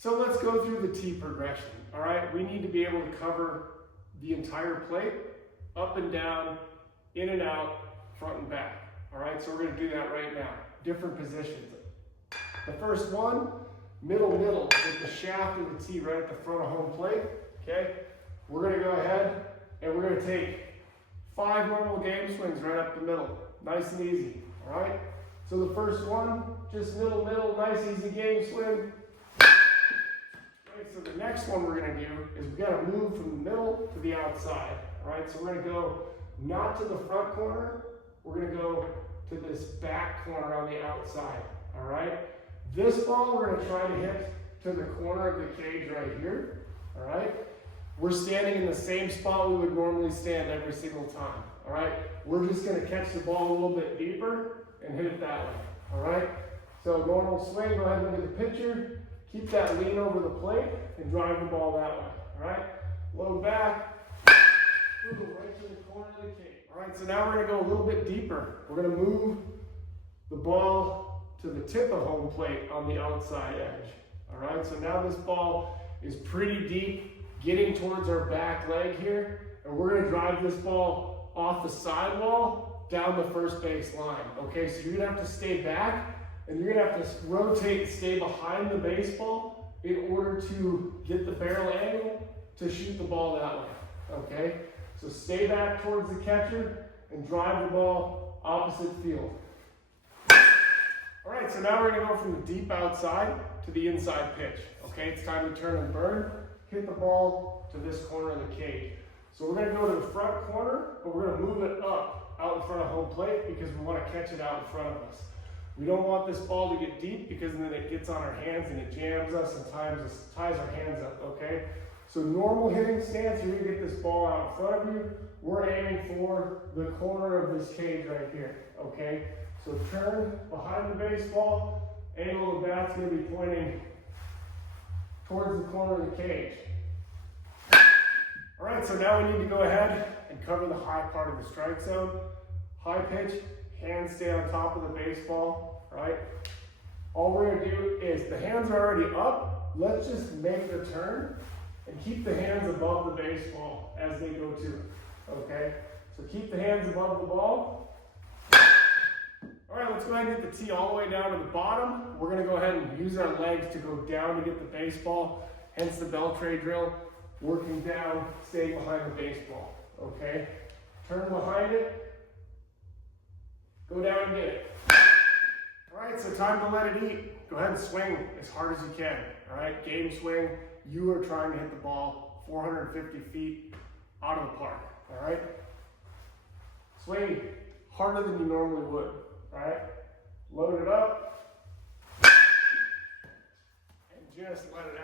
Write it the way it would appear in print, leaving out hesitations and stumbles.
So let's go through the tee progression, all right? We need to be able to cover the entire plate, up and down, in and out, front and back, all right? So we're gonna do that right now. Different positions. The first one, middle, with the shaft of the tee right at the front of home plate, okay? We're gonna go ahead and we're gonna take 5 normal game swings right up the middle, nice and easy, all right? So the first one, just middle, nice easy game swing. Okay, so the next one we're gonna do is we gotta move from the middle to the outside, all right? So we're gonna go not to the front corner, we're gonna go to this back corner on the outside, all right? This ball we're gonna try to hit to the corner of the cage right here, all right? We're standing in the same spot we would normally stand every single time, all right? We're just gonna catch the ball a little bit deeper and hit it that way, all right? So normal swing, go ahead and look at the picture, keep that lean over the plate and drive the ball that way, all right? Load back, boom, right to the corner of the cage. All right, so now we're gonna go a little bit deeper. We're gonna move the ball to the tip of home plate on the outside edge, all right? So now this ball is pretty deep, getting towards our back leg here, and we're gonna drive this ball off the sidewall down the first base line, okay? So you're gonna have to stay back, and you're gonna have to rotate, stay behind the baseball in order to get the barrel angle to shoot the ball that way, okay? So stay back towards the catcher and drive the ball opposite field. All right, so now we're gonna go from the deep outside to the inside pitch, okay? It's time to turn and burn. Hit the ball to this corner of the cage. So we're gonna go to the front corner, but we're gonna move it up out in front of home plate because we wanna catch it out in front of us. We don't want this ball to get deep because then it gets on our hands and it jams us and ties our hands up, okay? So normal hitting stance, you're gonna get this ball out in front of you. We're aiming for the corner of this cage right here, okay? So turn behind the baseball, angle of the bat's gonna be pointing towards the corner of the cage. All right, so now we need to go ahead and cover the high part of the strike zone. High pitch, hands stay on top of the baseball, right? All we're gonna do is, the hands are already up, let's just make the turn and keep the hands above the baseball as they go to it, okay? So keep the hands above the ball. All right, let's go ahead and get the tee all the way down to the bottom. We're gonna go ahead and use our legs to go down to get the baseball, hence the bell tray drill. Working down, staying behind the baseball, okay? Turn behind it, go down and get it. All right, so time to let it eat. Go ahead and swing as hard as you can, all right? Game swing, you are trying to hit the ball 450 feet out of the park, all right? Swing harder than you normally would. All right, load it up and just let it